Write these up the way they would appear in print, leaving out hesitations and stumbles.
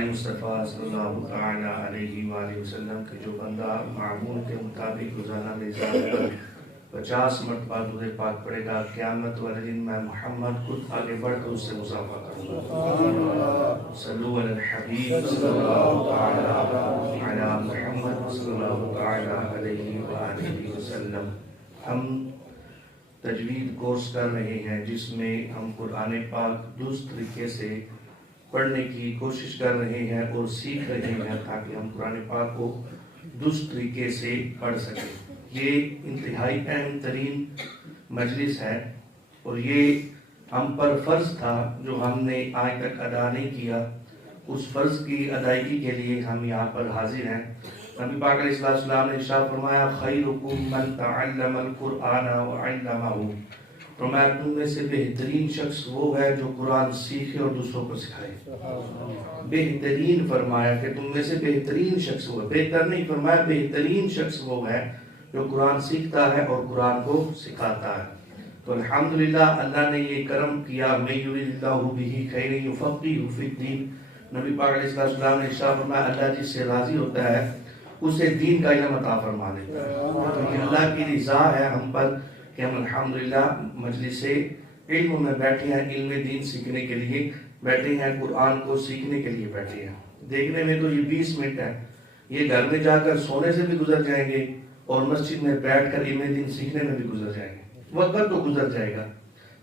آل مصطفیٰ صلی اللہ تعالیٰ علیہ وآلہ وسلم کہ جو بندہ معمول کے مطابق روزانہ میزان پر 50 مرتبہ درود پاک پڑھے گا، قیامت والے دن میں محمد خود آگے بڑھ کر اس سے مصافحہ کروں گا۔ صلو علی الحبیب صلی اللہ تعالیٰ علی محمد صلی اللہ تعالیٰ علیہ وآلہ وسلم۔ ہم تجوید کورس کر رہے ہیں جس میں ہم قرآن پاک درست طریقے سے پڑھنے کی کوشش کر رہے ہیں اور سیکھ رہے ہیں تاکہ ہم قرآن پاک کو درست طریقے سے پڑھ سکیں۔ یہ انتہائی اہم ترین مجلس ہے اور یہ ہم پر فرض تھا جو ہم نے آج تک ادا نہیں کیا، اس فرض کی ادائیگی کے لیے ہم یہاں پر حاضر ہیں۔ نبی پاک علیہ السلام نے ارشاد فرمایا خیرکم من تعلم القرآن وعلمہ، فرمایا تم میں سے بہترین شخص وہ ہے جو قرآن سیکھے اور دوسروں کو سکھائے۔ بہترین فرمایا کہ تم میں سے بہترین شخص وہ ہے، بہتر نہیں فرمایا، بہترین شخص وہ ہے جو قرآن سیکھتا ہے اور قرآن کو سکھاتا ہے۔ تو الحمدللہ اللہ نے یہ کرم کیا، میں یرید اللہ بہ خیرا یفقہہ فی الدین۔ نبی پاک علیہ السلام نے ارشاد فرمایا اللہ جس سے راضی ہوتا ہے اسے دین کا علم عطا فرما دیتا ہے۔ تو یہ اللہ کی رضا ہے ہم پر کہ ہم الحمدللہ مجلس علم میں بیٹھے ہیں، علم دین سیکھنے کے لیے بیٹھے ہیں، قرآن کو سیکھنے کے لیے بیٹھے ہیں۔ دیکھنے میں تو یہ 20 منٹ ہے، یہ گھر میں جا کر سونے سے بھی گزر جائیں گے اور مسجد میں بیٹھ کر علم دین سیکھنے میں بھی گزر جائیں گے۔ وقت تو گزر جائے گا،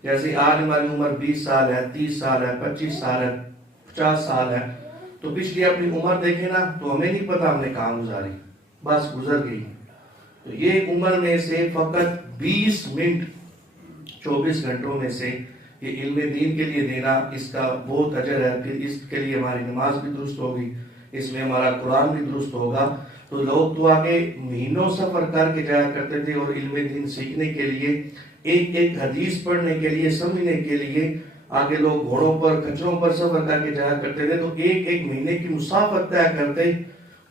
جیسے آج ہماری عمر 20 سال ہے، 30 سال ہے، 25 سال ہے، 50 سال ہے، تو پچھلی اپنی عمر دیکھیں نا تو ہمیں نہیں پتا ہم نے کہاں گزاری، بس گزر گئی۔ تو یہ عمر میں سے فقط 20 منٹ 24 گھنٹوں میں سے یہ علم دین کے لیے دینا، اس کا بہت اجر ہے۔ پھر اس کے لیے ہماری نماز بھی درست ہوگی، اس میں ہمارا قرآن بھی درست ہوگا۔ تو لوگ تو آگے مہینوں سفر کر کے جایا کرتے تھے اور علم دین سیکھنے کے لیے، ایک ایک حدیث پڑھنے کے لیے، سمجھنے کے لیے آگے لوگ گھوڑوں پر کچروں پر سفر کر کے جایا کرتے تھے، تو ایک ایک مہینے کی مسافت طے کرتے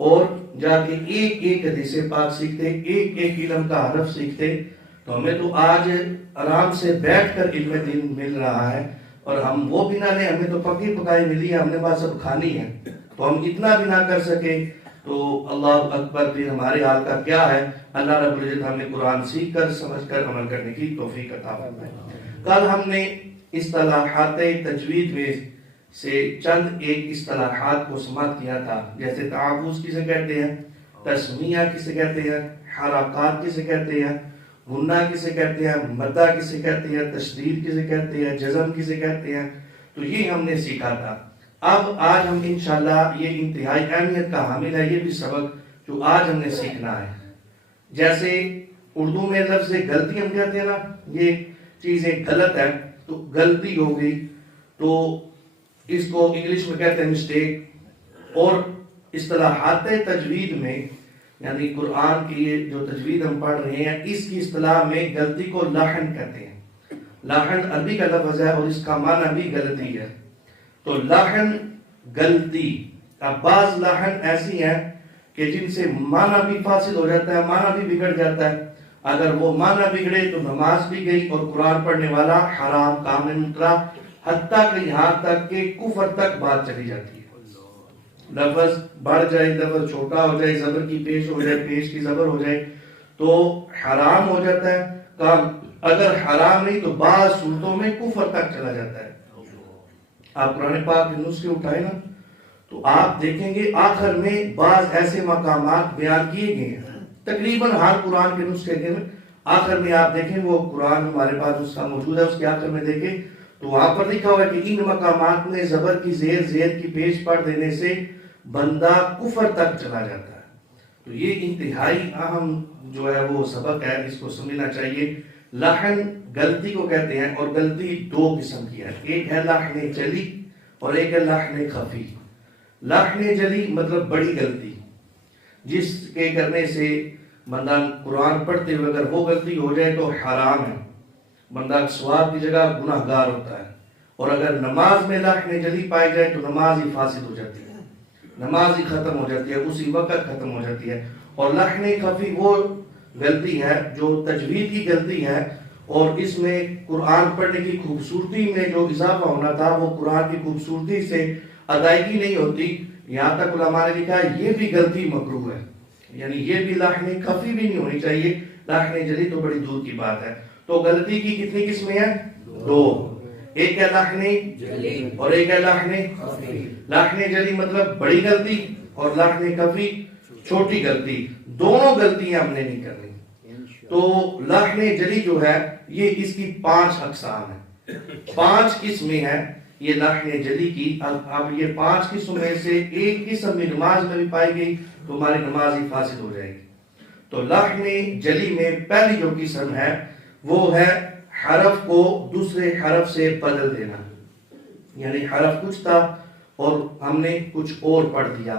اور جا کے ایک ایک حدیث پاک سیکھتے، ایک ایک علم کا حرف سیکھتے۔ تو ہمیں تو آج آرام سے بیٹھ کر علم دین مل رہا ہے اور ہم وہ بھی نہ لیں، ہمیں تو پکی پکائی ملی ہے، ہم نے بات سب کھانی ہے، تو ہم اتنا بھی نہ کر سکے تو اللہ اکبر، پھر ہمارے حال کا کیا ہے۔ اللہ رب العزت ہمیں قرآن سیکھ کر سمجھ کر عمل کرنے کی توفیق عطا فرمائے۔ کل ہم نے اصطلاحات تجوید میں سے چند ایک اصطلاحات کو سماعت کیا تھا، جیسے تعوذ کسے کہتے ہیں، تسمیہ کسے کہتے ہیں، حرکات کسے کہتے ہیں، غنہ کسے کہتے ہیں، مدہ کسے کہتے ہیں، تشدید کسے کہتے ہیں، جزم کسے کہتے ہیں، تو یہ ہم نے سیکھا تھا۔ اب آج ہم انشاءاللہ یہ انتہائی اہمیت کا حامل ہے یہ بھی سبق جو آج ہم نے سیکھنا ہے۔ جیسے اردو میں لفظ غلطی ہم کہتے ہیں نا، یہ چیزیں غلط ہے تو غلطی ہو گئی، تو اس کو انگلش میں کہتے ہیں مسٹیک۔ اور اصطلاحات تجوید میں یعنی قرآن کی یہ جو تجوید ہم پڑھ رہے ہیں، اس کی اصطلاح میں غلطی کو لحن کہتے ہیں۔ لحن عربی کا لفظ ہے اور اس کا معنی بھی غلطی ہے۔ تو لحن غلطی، اب بعض لحن ایسی ہیں کہ جن سے معنی بھی فاسد ہو جاتا ہے، معنی بھی بگڑ جاتا ہے۔ اگر وہ معنی بگڑے تو نماز بھی گئی اور قرآن پڑھنے والا حرام کام میں مبتلا، حتیٰ کہ یہاں تک کہ کفر تک بات چلی جاتی ہے۔ لفظ بڑھ جائے، لفظ چھوٹا ہو جائے، زبر کی پیش ہو جائے، پیش کی زبر ہو جائے تو حرام ہو جاتا ہے کام، اگر حرام نہیں تو بعض صورتوں میں کفر تک چلا جاتا ہے۔ آپ قرآن پاک کے نسخے اٹھائے نا تو آپ دیکھیں گے آخر میں بعض ایسے مقامات بیان کیے گئے ہیں، تقریباً ہر قرآن کے نسخے کے آخر میں آپ دیکھیں، وہ قرآن ہمارے پاس اس کا موجود ہے، اس کے آخر میں دیکھیں تو وہاں پر لکھا ہوا ہے کہ ان مقامات میں زبر کی زیر کی پیش پڑھ دینے سے بندہ کفر تک چلا جاتا ہے۔ تو یہ انتہائی اہم جو ہے وہ سبق ہے، اس کو سمجھنا چاہیے۔ لحن غلطی کو کہتے ہیں اور غلطی دو قسم کی ہے، ایک ہے لحن جلی اور ایک ہے لحن خفی۔ لحن جلی مطلب بڑی غلطی، جس کے کرنے سے بندہ قرآن پڑھتے ہوئے اگر وہ غلطی ہو جائے تو حرام ہے، بندہ ثواب کی جگہ گناہ گار ہوتا ہے۔ اور اگر نماز میں لحن جلی پائی جائے تو نماز ہی فاسد ہو جاتی ہے، نماز ہی ختم ہو جاتی ہے، اسی وقت ختم ہو جاتی ہے۔ اور لحن خفی وہ غلطی ہے جو تجوید کی غلطی ہے، اور اس میں قرآن پڑھنے کی خوبصورتی میں جو اضافہ ہونا تھا وہ قرآن کی خوبصورتی سے ادائیگی نہیں ہوتی، یہاں تک علماء نے لکھا ہے یہ بھی غلطی مکروہ ہے، یعنی یہ بھی لحن خفی بھی نہیں ہونی چاہیے، لحن جلی تو بڑی دور کی بات ہے۔ تو غلطی کی کتنی قسمیں ہیں؟ دو، ایک ہے لحن جلی اور ایک ہے لحن خفی۔ لحن جلی مطلب بڑی غلطی اور لحن خفی چھوٹی غلطی، دونوں غلطیاں ہم نے نہیں کرنی۔ تو لحن جلی جو ہے یہ اس کی 5 اقسام ہیں، 5 قسمیں ہیں یہ لحن جلی کی۔ اب یہ 5 قسم میں سے ایک قسم میں نماز میں بھی پائی گئی تو ہماری نماز ہی فاسد ہو جائے گی۔ تو لحن جلی میں پہلی جو قسم ہے وہ ہے حرف کو دوسرے حرف سے بدل دینا، یعنی حرف کچھ تھا اور ہم نے کچھ اور پڑھ دیا۔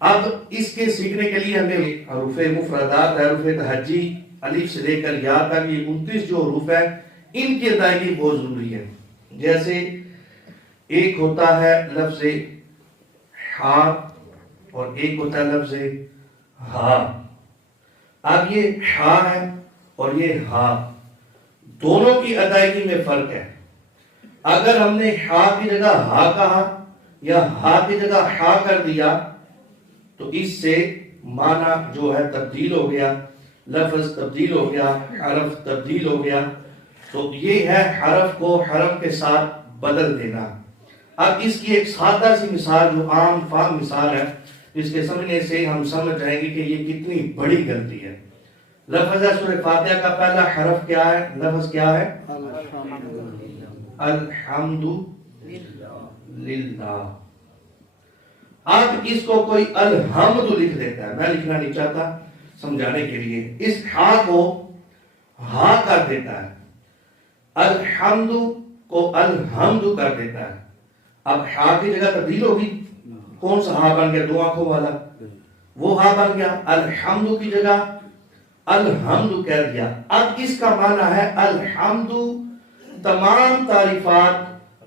اب اس کے سیکھنے کے لیے ہمیں حروف مفردات، حروف تہجی، الف سے لے کر یا تک یہ 29 جو حروف ہے ان کی ادائیگی بہت ضروری ہے۔ جیسے ایک ہوتا ہے لفظ ہا اور ایک ہوتا ہے لفظ ہا۔ اب یہ ہا ہے اور یہ ہا، دونوں کی ادائیگی میں فرق ہے۔ اگر ہم نے ہا کی جگہ ہا کہا یا ہا کی جگہ ہا کر دیا تو اس سے معنی جو ہے تبدیل ہو گیا، لفظ تبدیل ہو گیا، حرف تبدیل ہو گیا۔ تو یہ ہے حرف کو حرف کے ساتھ بدل دینا۔ اب اس کی ایک سادہ سی مثال جو عام فام مثال ہے جس کے سمجھنے سے ہم سمجھ جائیں گے کہ یہ کتنی بڑی غلطی ہے۔ لفظ ہے سورہ فاتحہ کا پہلا حرف کیا ہے؟ لفظ کیا ہے؟ الحمد للہ۔ اب اس کو کوئی الحمد لکھ دیتا ہے، میں لکھنا نہیں چاہتا سمجھانے کے لیے، اس ہا کو ہا کر دیتا ہے، الحمد کو الحمد کر دیتا ہے۔ اب ہا کی جگہ تبدیل ہوگی، کون سا ہا بن گیا؟ 2 آنکھوں والا، وہ ہا بن گیا، الحمد کی جگہ الحمد کہہ دیا۔ اب اس کا معنی ہے الحمد، تمام تعریفات،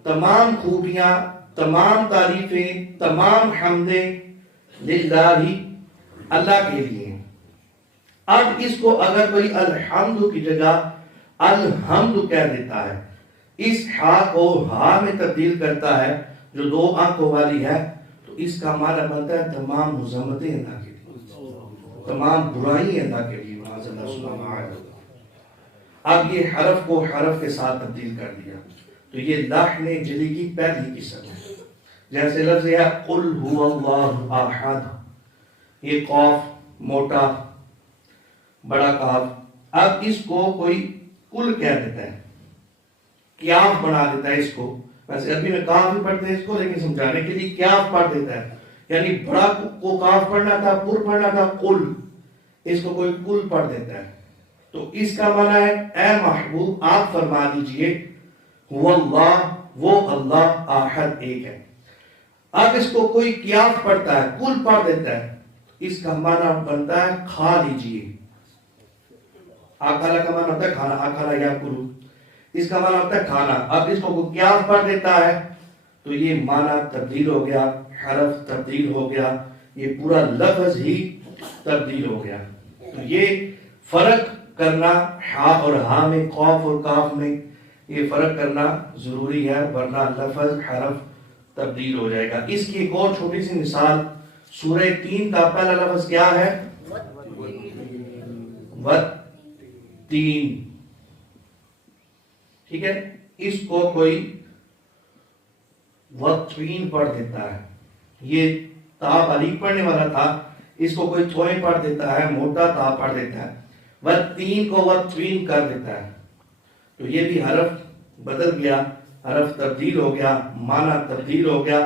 تمام خوبیاں، تمام تعریفیں، تمام حمدیں للہ، اللہ کے لیے۔ اب اس کو اگر کوئی الحمد کی جگہ الحمد کہہ دیتا ہے، اس ہا کو ہا میں تبدیل کرتا ہے جو 2 آنکھوں والی ہے، تو اس کا معنی بنتا ہے تمام مذمتیں اللہ کے لیے، تمام برائیاں اللہ کے لیے۔ اب یہ حرف کو حرف کے ساتھ تبدیل کر دیا، تو یہ لحن جلی کی پہلی قسم ہے۔ جیسے لفظ ہے قل هو اللہ احد، یہ قاف موٹا بڑا قاف، اب اس کو کوئی کل کہہ دیتا ہے، کیاف بنا دیتا ہے اس کو۔ ویسے عربی میں کاف بھی پڑھتے ہیں اس کو، لیکن سمجھانے کے لیے کیاف پڑھ دیتا ہے، یعنی بڑا کو کاف پڑھنا تھا، پر پڑھنا تھا قل، اس کو کوئی کل پڑھ دیتا ہے۔ تو اس کا معنی ہے اے محبوب آپ فرما دیجئے هو اللہ، وہ اللہ احد ایک ہے۔ اب اس کو کوئی کیاف پڑھتا ہے، کل پڑھ دیتا ہے، اس کا معنی بنتا ہے کھا لیجئے۔ آکالا کا معنی ہوتا ہے کھانا، آکالا یا کلو، اس کا معنی ہوتا ہے کھانا۔ اب اس کو کیاف پڑھ دیتا ہے تو یہ معنی تبدیل ہو گیا، حرف تبدیل ہو گیا، یہ پورا لفظ ہی تبدیل ہو گیا۔ تو یہ فرق کرنا ہا اور ہا میں، قاف اور کاف میں، یہ فرق کرنا ضروری ہے، ورنہ لفظ حرف تبدیل ہو جائے گا۔ اس کی ایک اور چھوٹی سی مثال، سورہ 3 کا پہلا لفظ کیا ہے؟ والتین، ٹھیک ہے، اس کو کوئی والتین پڑھ دیتا ہے، یہ تا باریک پڑھنے والا تھا، اس کو کوئی تھوئیں پڑھ دیتا ہے، موٹا تا پڑھ دیتا ہے، والتین کو والتین کر دیتا ہے، تو یہ بھی حرف بدل گیا، حرف تبدیل ہو گیا، معنی تبدیل ہو گیا،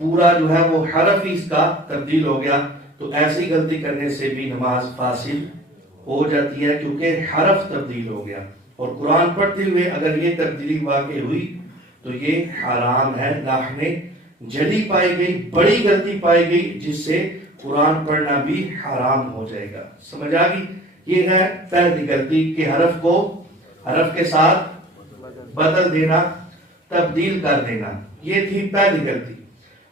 پورا جو ہے وہ حرف ہی اس کا تبدیل ہو گیا۔ تو ایسی غلطی کرنے سے بھی نماز فاسد ہو جاتی ہے، کیونکہ حرف تبدیل ہو گیا، اور قرآن پڑھتے ہوئے اگر یہ تبدیلی واقع ہوئی تو یہ حرام ہے، لحن جلی پائی گئی، بڑی غلطی پائی گئی، جس سے قرآن پڑھنا بھی حرام ہو جائے گا۔ سمجھ آ گئی؟ یہ ہے پہلی غلطی کہ حرف کو حرف کے ساتھ بدل دینا، تبدیل کر دینا، یہ تھی پہلی غلطی۔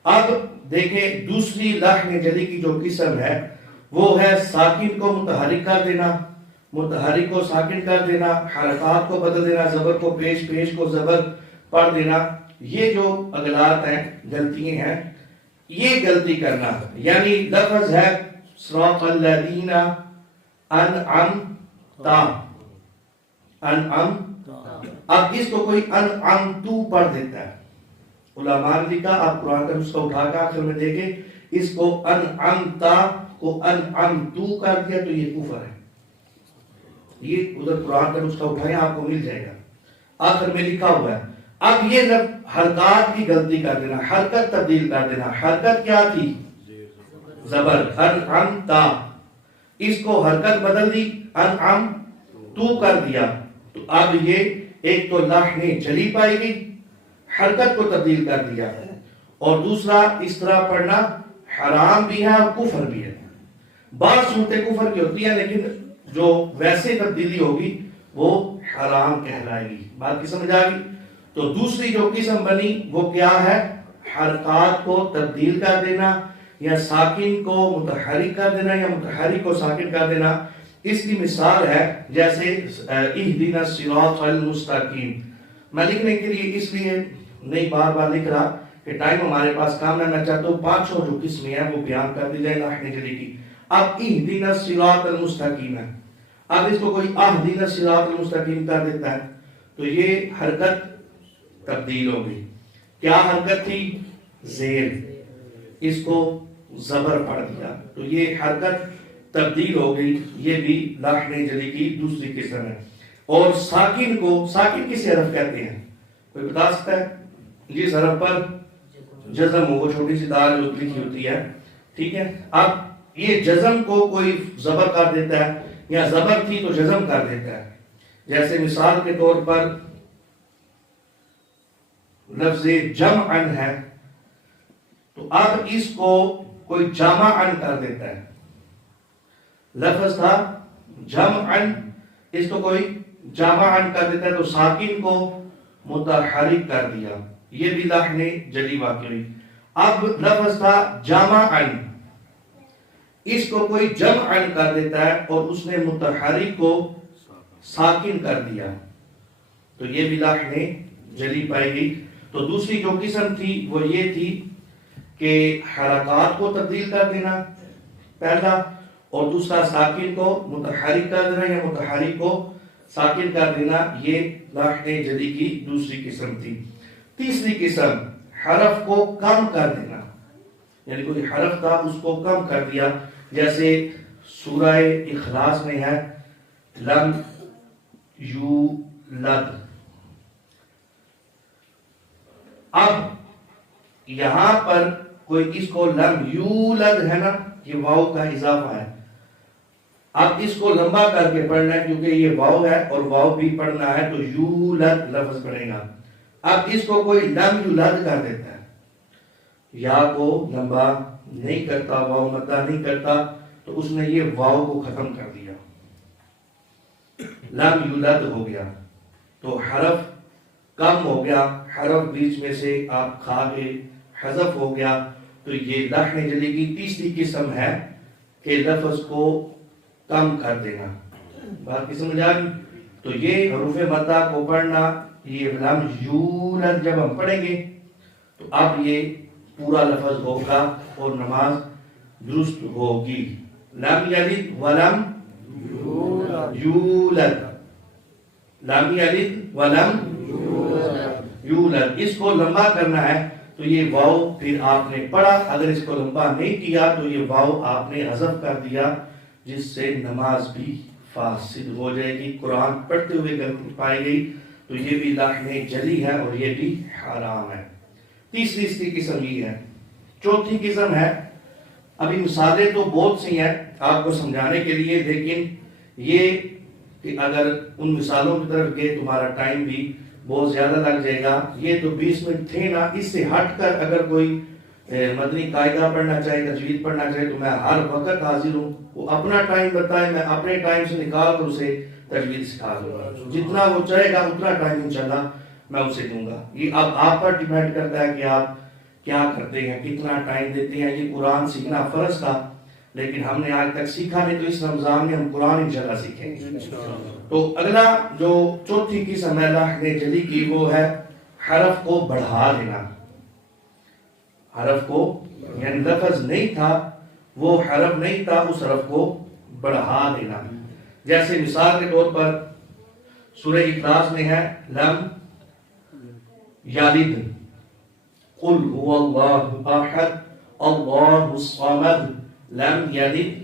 اب دیکھیں دوسری لحن جلی کی جو قسم ہے وہ ہے ساکن کو متحرک کر دینا، متحرک کو ساکن کر دینا، حرکات کو بدل دینا، زبر کو پیش، پیش کو زبر پڑھ دینا۔ یہ جو اغلاط ہیں، غلطیاں ہیں، یہ غلطی کرنا، یعنی لفظ ہے صراط الذین انعمتا، اب اس کو کوئی انعمتو پڑھ دیتا ہے، علماء نے لکھا، آپ قرآن کا نسخہ اٹھا کے آخر میں دیکھیں، اس کو انعمتا کو انعمتو کر دیا تو یہ کفر ہے۔ یہ ادھر قرآن کا نسخہ اٹھائیں آپ کو مل جائے گا، آخر میں لکھا ہوا ہے۔ اب یہ حرکات کی غلطی کر دینا، حرکت تبدیل کر دینا، حرکت کیا تھی؟ زبر، انعمتا، اس کو حرکت بدل دی، انعمتو کر دیا، تو اب یہ ایک تو لحن جلی پائے گی، حرکت کو تبدیل کر دیا، اور دوسرا اس طرح پڑھنا حرام بھی ہے اور کفر بھی ہے۔ بعض صورتیں کفر کی ہوتی ہیں لیکن جو ویسے تبدیلی ہوگی وہ حرام کہلائے گی۔ بات کی سمجھ آ گئی؟ تو دوسری جو قسم بنی وہ کیا ہے؟ حرکات کو تبدیل کر دینا، یا ساکن کو متحرک کر دینا، یا متحرک کو ساکن کر دینا۔ اس کی مثال ہے جیسے اہدنا الصراط المستقیم، میں لکھنے کے لیے اس لیے نہیں بار بار لکھ رہا کہ ٹائم ہمارے پاس کام ہے، میں چاہتا ہوں پانچوں جو قسمیں ہیں وہ بیان کر دی جائے لحن جلی کی۔ اب اہدنا الصراط المستقیم ہے، اب اس کو کوئی اہدنا الصراط المستقیم کر دیتا ہے تو یہ حرکت تبدیل ہو گئی۔ کیا حرکت تھی؟ زیر، اس کو زبر پڑھ دیا تو یہ حرکت تبدیل ہو گئی، یہ بھی لحن جلی کی دوسری قسم ہے۔ اور ساکن کو، ساکن کس حرف کہتے ہیں؟ کوئی بتا سکتا ہے؟ جس حرف پر جزم ہو، وہ چھوٹی سی دال جو لکھی ہوتی ہے، ٹھیک ہے۔ اب یہ جزم کو کوئی زبر کر دیتا ہے، یا زبر تھی تو جزم کر دیتا ہے، جیسے مثال کے طور پر لفظ جمعن ہے تو اب اس کو کوئی جمعن کر دیتا ہے، لفظ تھا جمعن، اس کو کوئی جمعن کر دیتا ہے تو ساکن کو متحرک کر دیا، یہ بھی لحن جلی واقع ہوئی۔ اب لفظ تھا جمعن، اس کو کوئی جمعن کر دیتا ہے اور اس نے متحرک کو ساکن کر دیا تو یہ بھی لحن جلی پائے گی۔ تو دوسری جو قسم تھی وہ یہ تھی کہ حرکات کو تبدیل کر دینا پہلا، اور دوسرا ساکن کو متحرک کر دینا یا متحرک کو ساکن کر دینا، یہ لحن جلی کی دوسری قسم تھی۔ تیسری قسم حرف کو کم کر دینا، یعنی کوئی حرف تھا اس کو کم کر دیا، جیسے سورہ اخلاص میں ہے لم یولد، اب یہاں پر کوئی اس کو لم یولد ہے نا، یہ واو کا اضافہ ہے، اب اس کو لمبا کر کے پڑھنا ہے کیونکہ یہ واو ہے اور واو بھی پڑھنا ہے تو یولد لفظ پڑھے گا۔ اب اس کو کوئی لم یولد کر دیتا ہے، یا کو لمبا نہیں کرتا، واو مدہ نہیں کرتا تو اس نے یہ واو کو ختم کر دیا، لم یولد ہو گیا تو حرف کم ہو گیا، حرف بیچ میں سے آپ کھا کے حذف ہو گیا، تو یہ لحن جلی کی تیسری قسم ہے کہ لفظ کو کم کر دینا۔ بات کی سمجھ آ گئی؟ تو یہ حروف مدہ کو پڑھنا، یہ لم یولد جب ہم پڑھیں گے تو اب یہ پورا لفظ ہوگا اور نماز درست ہوگی۔ لم یلد ولم یولد، لم یلد ولم یولد، اس کو لمبا کرنا ہے تو یہ واو پھر آپ نے پڑھا، اگر اس کو لمبا نہیں کیا تو یہ واو آپ نے حذف کر دیا، جس سے نماز بھی فاسد ہو جائے گی، قرآن پڑھتے ہوئے غلطی پائی گئی تو یہ بھی لحن جلی ہے اور یہ بھی حرام ہے۔ تیسری اس کی قسم یہ ہے۔ چوتھی قسم ہے، ابھی مثالیں تو بہت سی ہیں آپ کو سمجھانے کے لیے، لیکن یہ کہ اگر ان مثالوں کی طرف گئے تمہارا ٹائم بھی بہت زیادہ لگ جائے گا۔ یہ تو 20 منٹ تھے نا، اس سے ہٹ کر اگر کوئی مدنی قاعدہ پڑھنا چاہے، تجوید پڑھنا چاہے تو میں ہر وقت حاضر ہوں، وہ اپنا ٹائم بتائے، میں اپنے ٹائم سے نکال کر اسے تجوید سکھا دوں گا، جتنا وہ چاہے گا اتنا ٹائم انشاءاللہ میں اسے دوں گا۔ یہ اب آپ پر ڈیپینڈ کرتا ہے کہ آپ کیا کرتے ہیں، کتنا ٹائم دیتے ہیں۔ یہ قرآن سیکھنا فرض تھا لیکن ہم نے آج تک سیکھا نہیں، تو اس رمضان میں ہم قرآن انشاءاللہ سیکھیں گے۔ تو اگلا جو چوتھی قسم ہے لحن جلی کی وہ ہے حرف کو بڑھا دینا، حرف کو یعنی لفظ نہیں تھا، وہ حرف نہیں تھا، اس حرف کو بڑھا دینا. جیسے مثال کے طور پر سورہ اخلاص میں ہے لم یلد قل هو اللہ احد اللہ الصمد لم یلد.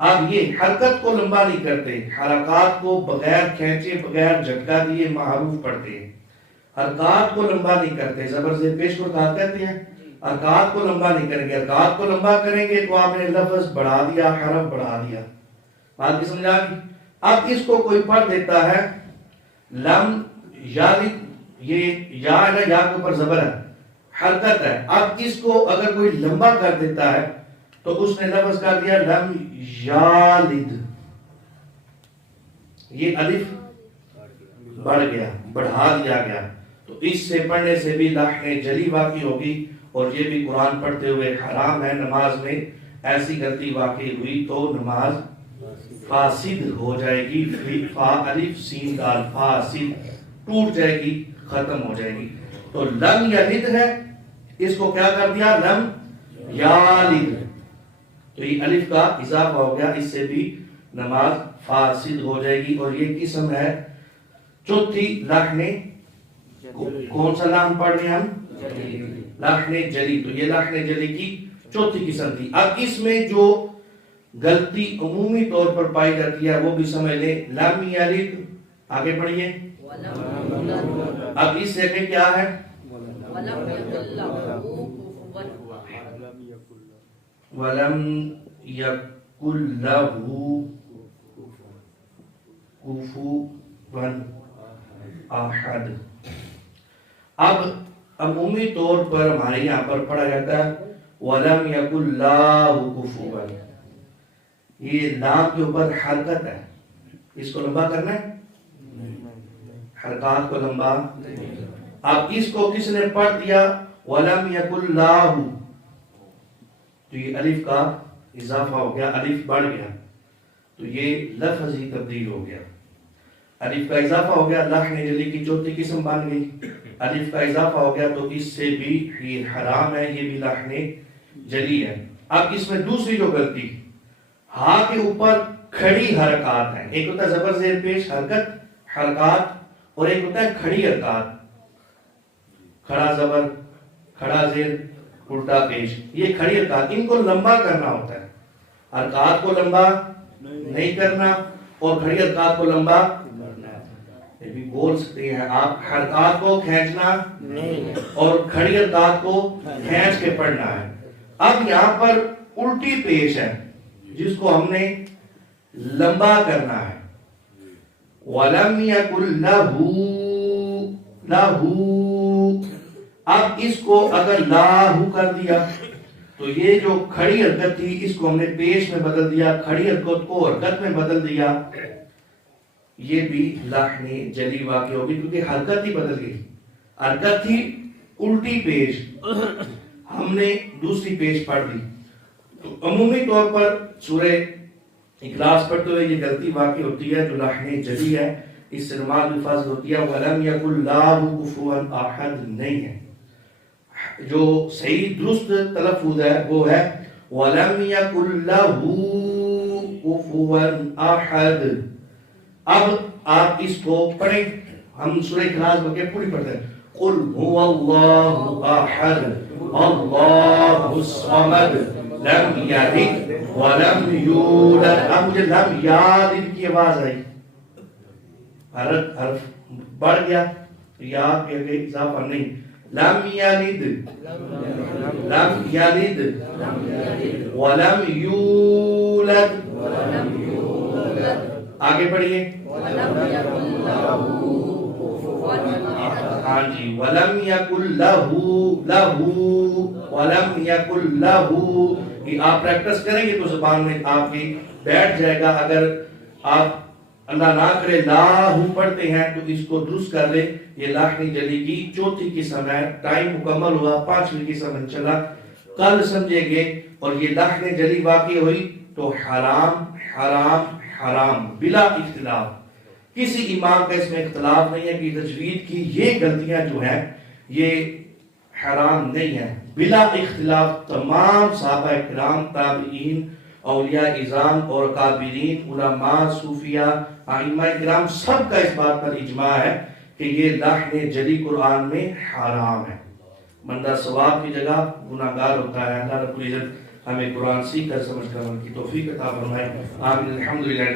اب یہ حرکت کو لمبا نہیں کرتے، حرکات کو بغیر کھینچے بغیر جھٹکا دیے معروف پڑھتے ہیں. حرکات کو لمبا نہیں کرتے، زبر زیر پیش کو حرکات کہتے ہیں. حرکات کو لمبا نہیں کریں گے، حرکات کو لمبا کریں گے تو آپ نے لفظ بڑھا دیا، حرف بڑھا دیا. بات کی سمجھا گی؟ اب اس کو کوئی پڑھ دیتا ہے لم یلد، یہ یا ہے نا، یا کے اوپر زبر ہے، حرکت ہے. اب اس کو اگر کوئی لمبا کر دیتا ہے تو اس نے لفظ کر دیا لم یالد، یہ الف بڑھ گیا، بڑھا دیا گیا. تو اس سے پڑھنے سے بھی لحن جلی واقع ہوگی، اور یہ بھی قرآن پڑھتے ہوئے حرام ہے. نماز میں ایسی غلطی واقع ہوئی تو نماز فاسد ہو جائے گی. فا الف سین دال فاسد، ٹوٹ جائے گی، ختم ہو جائے گی. تو لم یلد ہے، اس کو کیا کر دیا لم یالد، تو یہ الف کا اضافہ ہو گیا، اس سے بھی نماز فاسد ہو جائے گی. اور یہ قسم ہے چوتھی لحن، کون سا لحن پڑھ رہے ہیں ہم؟ لحن جلی. تو یہ لحن جلی کی چوتھی قسم تھی. اب اس میں جو غلطی عمومی طور پر پائی جاتی ہے وہ بھی سمجھ لیں. لم یلد، آگے پڑھیے. اب اس سے آگے کیا ہے؟ وَلَمْ يَكُنْ لَهُ كُفُوًا أَحَدٌ. اب عمومی طور پر ہمارے یہاں پر پڑھا جاتا ہے وَلَمْ يَكُنْ لَهُ كُفُوًا. یہ لام کے اوپر حرکت ہے، اس کو لمبا کرنا ہے، حرکات کو لمبا. اب اس کو کس نے پڑھ دیا وَلَمْ يَكُنْ لَهُ، تو یہ الف کا اضافہ ہو گیا، الف بڑھ گیا، تو یہ لفظ ہی تبدیل ہو گیا. الف کا اضافہ ہو گیا، لحن جلی کی چوتھی قسم بن گئی. الف کا اضافہ ہو گیا تو اس سے بھی یہ حرام ہے، یہ بھی لحن جلی ہے. اب اس میں دوسری جو غلطی، ہاں کے اوپر کھڑی حرکات ہیں. ایک ہوتا ہے زبر زیر پیش حرکات، اور ایک ہوتا ہے کھڑی حرکات، کھڑا زبر، کھڑا زیر، الٹا پیش. یہ کھڑی حرکات، ان کو لمبا کرنا ہوتا ہے. حرکات کو لمبا نہیں کرنا اور کھڑی حرکات کو لمبا یہ بھی بول سکتے ہیں آپ. حرکات کو کھینچنا اور کھڑی حرکات کو کھینچ کے پڑھنا ہے. اب یہاں پر الٹی پیش ہے جس کو ہم نے لمبا کرنا ہے. وَلَمْ يَكُنْ لَهُ. اب اس کو اگر لاہو کر دیا تو یہ جو کھڑی حرکت تھی اس کو ہم نے پیش میں بدل دیا، کھڑی حرکت کو حرکت میں بدل دیا. یہ بھی لحن جلی واقع ہوگی کیونکہ حرکت ہی بدل گئی. حرکت تھی الٹی پیش، ہم نے دوسری پیش پڑھ دی. تو عمومی طور پر سورہ اخلاص پڑھتے ہوئے یہ غلطی واقع ہوتی ہے جو لحن جلی ہے، اس سے نماز بھی فاسد ہوتی ہے. وَلَمْ يَكُنْ لَهُ كُفُوًا أَحَدٌ نہیں ہے. جو صحیح درست تلفظ ہے وہ ہے وَلَمْ يَكُنْ لَهُ كُفُوًا أَحَدٌ. اب آپ اس کو پڑھیں، ہم سورہ اخلاص بلکہ پوری پڑھتے ہیں. قُلْ هُوَ اللَّهُ أَحَدٌ اللَّهُ الصَّمَدُ لَمْ يَلِدْ وَلَمْ يُولَدْ. اب مجھے لم یالد کی آواز آئی، حرف بڑھ گیا، یا کے آگے اضافہ نہیں. لم یلد ولم یولد. آگے پڑھیے. ہاں جی. ولم یکن لہو ولم یکن لہو. یہ آپ پریکٹس کریں گے تو زبان میں آپ کی بیٹھ جائے گا. اگر آپ اللہ نہ کرے لاہو پڑھتے ہیں تو اس کو درست کر لیں. یہ لحن جلی کی چوتھی قسم ہے. ٹائم مکمل ہوا، پانچویں قسم انشاءاللہ کل سمجھیں گے. اور یہ لحن جلی واقع ہوئی تو حرام حرام حرام بلا اختلاف. کسی امام کا اس میں اختلاف نہیں ہے کہ تجوید کی یہ غلطیاں جو ہیں یہ حرام نہیں ہے بلا اختلاف. تمام صحابہ کرام، تابعین، اولیاء اعظام اور کابرین، علماء، صوفیاء، ائمہ کرام، سب کا اس بات پر اجماع ہے کہ یہ لحن جلی قرآن میں حرام ہے. بندہ ثواب کی جگہ گناہگار ہوتا ہے. اللہ رب العزت ہمیں قرآن سیکھ کر سمجھ کر عمل کی توفیق عطا فرمائے. آمین. الحمدللہ.